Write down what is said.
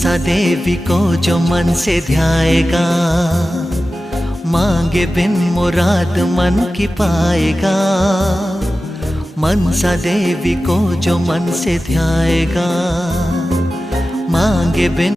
मनसा देवी को जो मन से ध्याएगा, मांगे बिन मुराद मन की पाएगा। मनसा देवी को जो मन से ध्याएगा, मांगे बिन